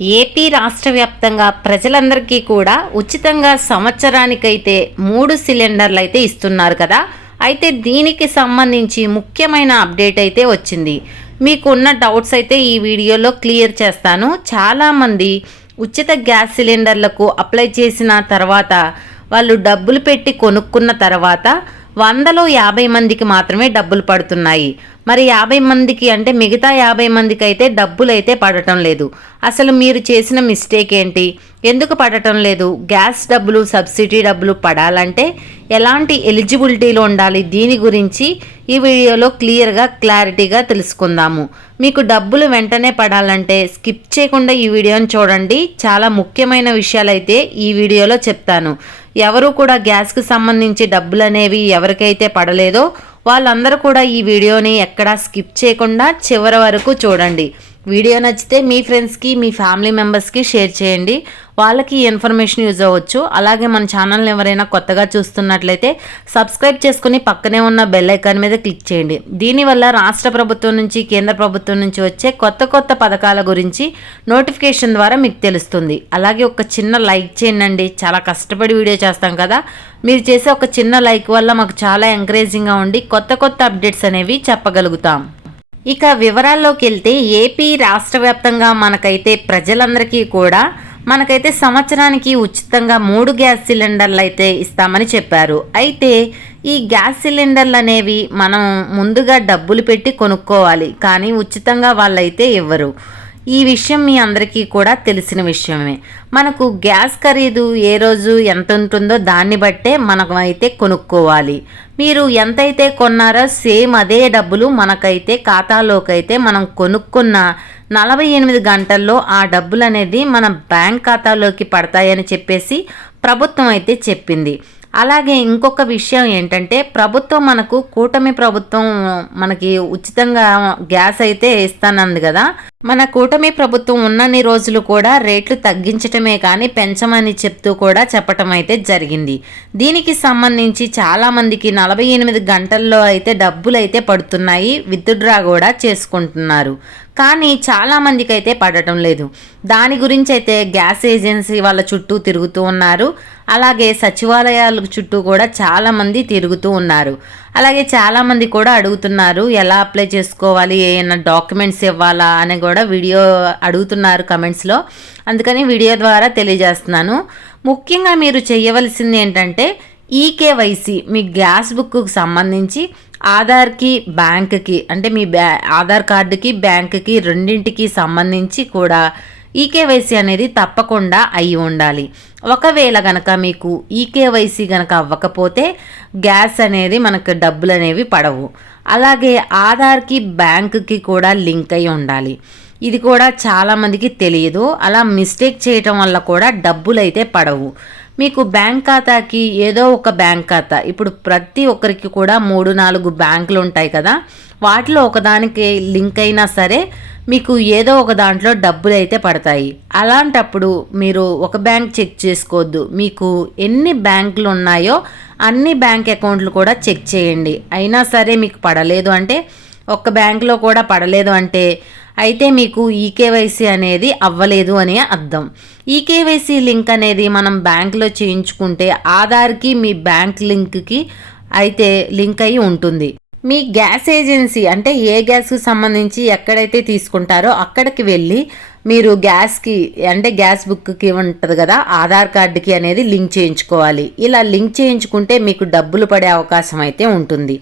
AP రాష్ట్ర వ్యాప్తంగా ప్రజలందరికీ కూడా ఉచితంగా సంవత్సరానికైతే 3 సిలిండర్లు అయితే ఇస్తున్నారు కదా. అయితే దీనికి సంబంధించి ముఖ్యమైన అప్డేట్ అయితే వచ్చింది. మీకున్న డౌట్స్ అయితే ఈ వీడియోలో క్లియర్ చేస్తాను. చాలామంది ఉచిత గ్యాస్ సిలిండర్లకు అప్లై చేసిన తర్వాత వాళ్ళు డబ్బులు పెట్టి కొనుక్కున్న తర్వాత 100లో 50 మందికి మాత్రమే డబ్బులు పడుతున్నాయి. మరి 50 మందికి అంటే మిగతా 50 మందికి అయితే డబ్బులు అయితే పడటం లేదు. అసలు మీరు చేసిన మిస్టేక్ ఏంటి, ఎందుకు పడటం లేదు, గ్యాస్ డబ్బులు సబ్సిడీ డబ్బులు పడాలంటే ఎలాంటి ఎలిజిబిలిటీలో ఉండాలి, దీని గురించి ఈ వీడియోలో క్లారిటీగా తెలుసుకుందాము. మీకు డబ్బులు వెంటనే పడాలంటే స్కిప్ చేయకుండా ఈ వీడియోని చూడండి. చాలా ముఖ్యమైన విషయాలు అయితే ఈ వీడియోలో చెప్తాను. ఎవరు కూడా గ్యాస్కి సంబంధించి డబ్బులు అనేవి ఎవరికైతే పడలేదో వాళ్ళందరూ కూడా ఈ వీడియోని ఎక్కడా స్కిప్ చేయకుండా చివరి వరకు చూడండి. వీడియో నచ్చితే మీ ఫ్రెండ్స్కి, మీ ఫ్యామిలీ మెంబర్స్కి షేర్ చేయండి. వాళ్ళకి ఈ ఇన్ఫర్మేషన్ యూజ్ అవ్వచ్చు. అలాగే మన ఛానల్ని ఎవరైనా కొత్తగా చూస్తున్నట్లయితే సబ్స్క్రైబ్ చేసుకుని పక్కనే ఉన్న బెల్ ఐకాన్ మీద క్లిక్ చేయండి. దీనివల్ల రాష్ట్ర ప్రభుత్వం నుంచి, కేంద్ర ప్రభుత్వం నుంచి వచ్చే కొత్త పథకాల గురించి నోటిఫికేషన్ ద్వారా మీకు తెలుస్తుంది. అలాగే ఒక చిన్న లైక్ చేయండి. చాలా కష్టపడి వీడియో చేస్తాం కదా, మీరు చేసే ఒక చిన్న లైక్ వల్ల మాకు చాలా ఎంకరేజింగ్గా ఉండి కొత్త అప్డేట్స్ అనేవి చెప్పగలుగుతాం. ఇక వివరాల్లోకి వెళ్తే ఏపీ రాష్ట్ర వ్యాప్తంగా మనకైతే ప్రజలందరికీ కూడా మనకైతే సంవత్సరానికి ఉచితంగా 3 గ్యాస్ సిలిండర్లు అయితే ఇస్తామని చెప్పారు. అయితే ఈ గ్యాస్ సిలిండర్లు అనేవి మనం ముందుగా డబ్బులు పెట్టి కొనుక్కోవాలి, కానీ ఉచితంగా వాళ్ళైతే ఇవ్వరు. ఈ విషయం మీ అందరికీ కూడా తెలిసిన విషయమే. మనకు గ్యాస్ ఖరీదు ఏ రోజు ఎంత ఉంటుందో దాన్ని బట్టే మనం అయితే కొనుక్కోవాలి. మీరు ఎంతైతే కొన్నారో సేమ్ అదే డబ్బులు మనకైతే ఖాతాలోకి అయితే మనం కొనుక్కున్న 48 గంటల్లో ఆ డబ్బులు అనేది మన బ్యాంక్ ఖాతాలోకి పడతాయని చెప్పేసి ప్రభుత్వం అయితే చెప్పింది. అలాగే ఇంకొక విషయం ఏంటంటే మనకు కూటమి ప్రభుత్వం మనకి ఉచితంగా గ్యాస్ అయితే ఇస్తానంది కదా. మన కూటమి ప్రభుత్వం ఉన్నన్ని రోజులు కూడా రేట్లు తగ్గించటమే కానీ పెంచమని చెప్తూ కూడా చెప్పటం అయితే జరిగింది. దీనికి సంబంధించి చాలామందికి 48 గంటల్లో అయితే డబ్బులు అయితే పడుతున్నాయి, విత్డ్రా కూడా చేసుకుంటున్నారు. కానీ చాలామందికి అయితే పడటం లేదు. దాని గురించి అయితే గ్యాస్ ఏజెన్సీ వాళ్ళ చుట్టూ తిరుగుతూ ఉన్నారు. అలాగే సచివాలయాల చుట్టూ కూడా చాలామంది తిరుగుతూ ఉన్నారు. అలాగే చాలామంది కూడా అడుగుతున్నారు ఎలా అప్లై చేసుకోవాలి, ఏమైనా డాక్యుమెంట్స్ ఇవ్వాలా అని కూడా వీడియో అడుగుతున్నారు కమెంట్స్లో. అందుకని వీడియో ద్వారా తెలియజేస్తున్నాను. ముఖ్యంగా మీరు చేయవలసింది ఏంటంటే ఈకేవైసీ, మీ గ్యాస్ బుక్కు సంబంధించి ఆధార్కి, బ్యాంక్కి అంటే మీ ఆధార్ కార్డుకి, బ్యాంక్కి రెండింటికి సంబంధించి కూడా ఈకేవైసీ అనేది తప్పకుండా అయి ఉండాలి. ఒకవేళ గనక మీకు ఈకేవైసీ గనక అవ్వకపోతే గ్యాస్ అనేది మనకు డబ్బులు అనేవి పడవు. అలాగే ఆధార్కి, బ్యాంక్కి కూడా లింక్ అయి ఉండాలి. ఇది కూడా చాలామందికి తెలియదు. అలా మిస్టేక్ చేయటం వల్ల కూడా డబ్బులు అయితే పడవు. మీకు బ్యాంక్ ఖాతాకి ఏదో ఒక బ్యాంక్ ఖాతా, ఇప్పుడు ప్రతి ఒక్కరికి కూడా 3-4 బ్యాంకులు ఉంటాయి కదా, వాటిలో ఒకదానికి లింక్ అయినా సరే మీకు ఏదో ఒక దాంట్లో డబ్బులు అయితే పడతాయి. అలాంటప్పుడు మీరు ఒక బ్యాంక్ చెక్ చేసుకోవద్దు, మీకు ఎన్ని బ్యాంకులు ఉన్నాయో అన్ని బ్యాంక్ అకౌంట్లు కూడా చెక్ చేయండి. అయినా సరే మీకు పడలేదు అంటే, ఒక్క బ్యాంకులో కూడా పడలేదు అంటే అయితే మీకు ఈకేవైసీ అనేది అవ్వలేదు అని అర్థం. ఈకేవైసీ లింక్ అనేది మనం బ్యాంకులో చేయించుకుంటే ఆధార్కి, మీ బ్యాంక్ లింక్కి అయితే లింక్ అయి ఉంటుంది. మీ గ్యాస్ ఏజెన్సీ అంటే ఏ గ్యాస్కి సంబంధించి ఎక్కడైతే తీసుకుంటారో అక్కడికి వెళ్ళి మీరు గ్యాస్కి అంటే గ్యాస్ బుక్కి ఉంటుంది కదా, ఆధార్ కార్డుకి అనేది లింక్ చేయించుకోవాలి. ఇలా లింక్ చేయించుకుంటే మీకు డబ్బులు పడే అవకాశం అయితే ఉంటుంది.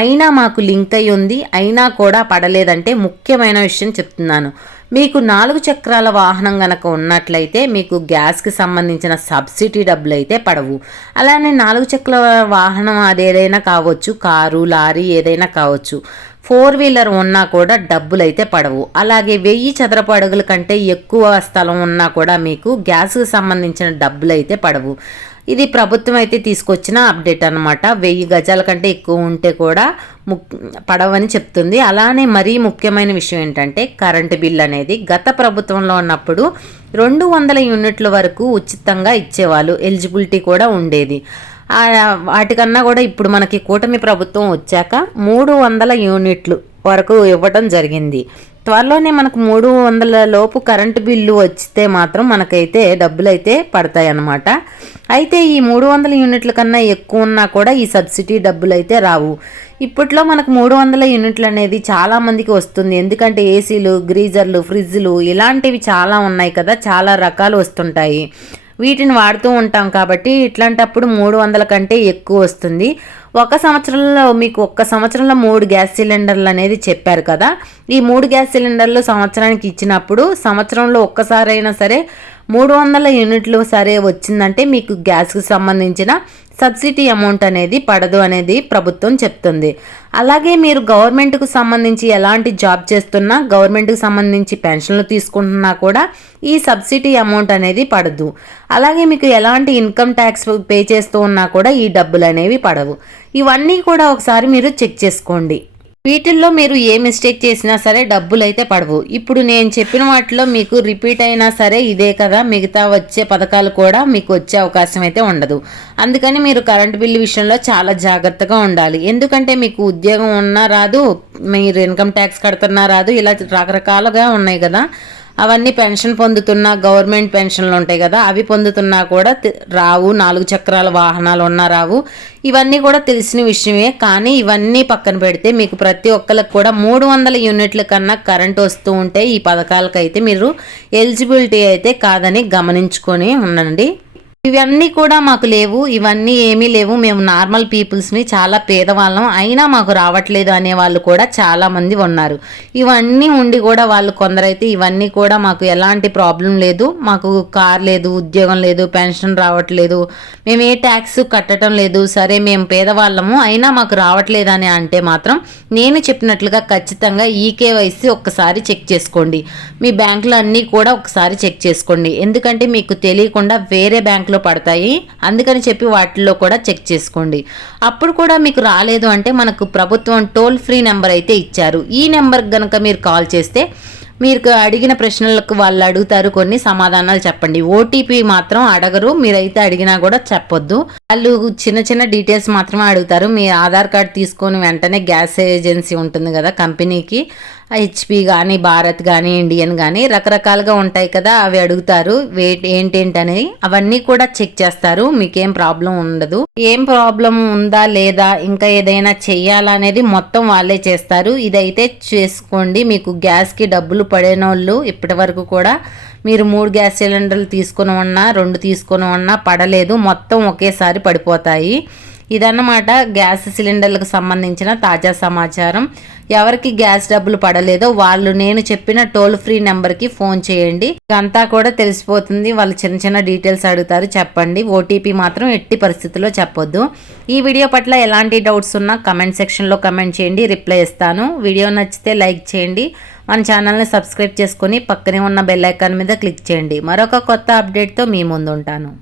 అయినా మాకు లింక్ అయి ఉంది, అయినా కూడా పడలేదంటే ముఖ్యమైన విషయం చెప్తున్నాను. మీకు 4 చక్రాల వాహనం గనక ఉన్నట్లయితే మీకు గ్యాస్కి సంబంధించిన సబ్సిడీ డబ్బులు అయితే పడవు. అలానే 4 చక్రాల వాహనం అదేదైనా కావచ్చు, కారు, లారీ ఏదైనా కావచ్చు, 4 వీలర్ ఉన్నా కూడా డబ్బులు అయితే పడవు. అలాగే 1000 చదరపు అడుగుల కంటే ఎక్కువ స్థలం ఉన్నా కూడా మీకు గ్యాస్కి సంబంధించిన డబ్బులు అయితే పడవు. ఇది ప్రభుత్వం అయితే తీసుకొచ్చిన అప్డేట్ అనమాట. 1000 గజాల కంటే ఎక్కువ ఉంటే కూడా పడవని చెప్తుంది. అలానే మరీ ముఖ్యమైన విషయం ఏంటంటే కరెంటు బిల్ అనేది గత ప్రభుత్వంలో ఉన్నప్పుడు 200 యూనిట్ల వరకు ఉచితంగా ఇచ్చేవాళ్ళు, ఎలిజిబిలిటీ కూడా ఉండేది. వాటికన్నా కూడా ఇప్పుడు మనకి కూటమి ప్రభుత్వం వచ్చాక 300 యూనిట్లు వరకు ఇవ్వడం జరిగింది. త్వరలోనే మనకు 300 లోపు కరెంటు బిల్లు వచ్చితే మాత్రం మనకైతే డబ్బులు అయితే పడతాయి అన్నమాట. అయితే ఈ 300 యూనిట్ల కన్నా ఎక్కువ ఉన్నా కూడా ఈ సబ్సిడీ డబ్బులు అయితే రావు. ఇప్పట్లో మనకు 300 యూనిట్లు అనేది చాలా మందికి వస్తుంది. ఎందుకంటే ఏసీలు, గ్రీజర్లు, ఫ్రిడ్జ్లు ఇలాంటివి చాలా ఉన్నాయి కదా, చాలా రకాలు వస్తుంటాయి. వీటిని వాడుతూ ఉంటాం కాబట్టి ఇట్లాంటప్పుడు 300 కంటే ఎక్కువ వస్తుంది. ఒక్క సంవత్సరంలో 3 గ్యాస్ సిలిండర్లు అనేది చెప్పారు కదా. ఈ 3 గ్యాస్ సిలిండర్లు సంవత్సరానికి ఇచ్చినప్పుడు సంవత్సరంలో ఒక్కసారైనా సరే 300 యూనిట్లు సరే వచ్చిందంటే మీకు గ్యాస్కి సంబంధించిన సబ్సిడీ అమౌంట్ అనేది పడదు అనేది ప్రభుత్వం చెప్తుంది. అలాగే మీరు గవర్నమెంట్కు సంబంధించి ఎలాంటి జాబ్ చేస్తున్నా, గవర్నమెంట్కి సంబంధించి పెన్షన్లు తీసుకుంటున్నా కూడా ఈ సబ్సిడీ అమౌంట్ అనేది పడదు. అలాగే మీకు ఎలాంటి ఇన్కమ్ ట్యాక్స్ పే చేస్తూ ఉన్నా కూడా ఈ డబ్బులు అనేవి పడవు. ఇవన్నీ కూడా ఒకసారి మీరు చెక్ చేసుకోండి. వీటిల్లో మీరు ఏ మిస్టేక్ చేసినా సరే డబ్బులు అయితే పడవు. ఇప్పుడు నేను చెప్పిన వాటిలో మీకు రిపీట్ అయినా సరే ఇదే కదా, మిగతా వచ్చే పథకాలు కూడా మీకు వచ్చే అవకాశం అయితే ఉండదు. అందుకని మీరు కరెంటు బిల్లు విషయంలో చాలా జాగ్రత్తగా ఉండాలి. ఎందుకంటే మీకు ఉద్యోగం ఉన్నా రాదు, మీరు ఇన్కమ్ ట్యాక్స్ కడుతున్నా రాదు, ఇలా రకరకాలుగా ఉన్నాయి కదా. అవన్నీ పెన్షన్ పొందుతున్నా, గవర్నమెంట్ పెన్షన్లు ఉంటాయి కదా, అవి పొందుతున్నా కూడా రావు. 4 చక్రాల వాహనాలు ఉన్నా రావు. ఇవన్నీ కూడా తెలిసిన విషయమే. కానీ ఇవన్నీ పక్కన పెడితే మీకు ప్రతి ఒక్కరికి కూడా 300 యూనిట్ల కన్నా కరెంట్ వస్తూ ఉంటే ఈ పథకాలకైతే మీరు ఎలిజిబిలిటీ అయితే కాదని గమనించుకొని ఉండండి. ఇవన్నీ కూడా మాకు లేవు, ఇవన్నీ ఏమీ లేవు, మేము నార్మల్ పీపుల్స్ని, చాలా పేదవాళ్ళం, అయినా మాకు రావట్లేదు అనే వాళ్ళు కూడా చాలామంది ఉన్నారు. ఇవన్నీ ఉండి కూడా వాళ్ళు కొందరైతే ఇవన్నీ కూడా మాకు ఎలాంటి ప్రాబ్లం లేదు, మాకు కార్ లేదు, ఉద్యోగం లేదు, పెన్షన్ రావట్లేదు, మేము ఏ ట్యాక్స్ కట్టడం లేదు, సరే మేము పేదవాళ్ళము అయినా మాకు రావట్లేదు అని అంటే మాత్రం నేను చెప్పినట్లుగా ఖచ్చితంగా ఈకేవైసీ ఒక్కసారి చెక్ చేసుకోండి. మీ బ్యాంకులు అన్నీ కూడా ఒకసారి చెక్ చేసుకోండి. ఎందుకంటే మీకు తెలియకుండా వేరే బ్యాంకు పడతాయి, అందుకని చెప్పి వాటిల్లో కూడా చెక్ చేసుకోండి. అప్పుడు కూడా మీకు రాలేదు అంటే మనకు ప్రభుత్వం టోల్ ఫ్రీ నెంబర్ అయితే ఇచ్చారు. ఈ నెంబర్ గనక మీరు కాల్ చేస్తే మీరు అడిగిన ప్రశ్నలకు వాళ్ళు అడుగుతారు, కొన్ని సమాధానాలు చెప్పండి. ఓటీపీ మాత్రం అడగరు, మీరైతే అడిగినా కూడా చెప్పొద్దు. వాళ్ళు చిన్న చిన్న డీటెయిల్స్ మాత్రమే అడుగుతారు. మీ ఆధార్ కార్డ్ తీసుకొని వెంటనే గ్యాస్ ఏజెన్సీ ఉంటుంది కదా కంపెనీకి, హెచ్పి కానీ, భారత్ కానీ, ఇండియన్ కానీ రకరకాలుగా ఉంటాయి కదా, అవి అడుగుతారు. ఏంటనేది అవన్నీ కూడా చెక్ చేస్తారు. మీకేం ప్రాబ్లం ఉండదు. ఏం ప్రాబ్లం ఉందా లేదా, ఇంకా ఏదైనా చెయ్యాలా అనేది మొత్తం వాళ్ళే చేస్తారు. ఇదైతే చేసుకోండి. మీకు గ్యాస్కి డబ్బులు పడేనోళ్ళు ఇప్పటి వరకు కూడా మీరు 3 గ్యాస్ సిలిండర్లు తీసుకుని ఉన్నా, 2 తీసుకుని ఉన్నా పడలేదు, మొత్తం ఒకేసారి పడిపోతాయి. ఇదన్నమాట గ్యాస్ సిలిండర్లకు సంబంధించిన తాజా సమాచారం. ఎవరికి గ్యాస్ డబ్బులు పడలేదో వాళ్ళు నేను చెప్పిన టోల్ ఫ్రీ నెంబర్కి ఫోన్ చేయండి. అంతా కూడా తెలిసిపోతుంది. వాళ్ళు చిన్న చిన్న డీటెయిల్స్ అడుగుతారు, చెప్పండి. ఓటీపీ మాత్రం ఎట్టి పరిస్థితుల్లో చెప్పొద్దు. ఈ వీడియో పట్ల ఎలాంటి డౌట్స్ ఉన్నా కమెంట్ సెక్షన్లో కమెంట్ చేయండి, రిప్లై ఇస్తాను. వీడియో నచ్చితే లైక్ చేయండి. మన ఛానల్ని సబ్స్క్రైబ్ చేసుకొని పక్కనే ఉన్న బెల్ ఐకాన్ మీద క్లిక్ చేయండి. మరొక కొత్త అప్డేట్తో మీ ముందు ఉంటాను.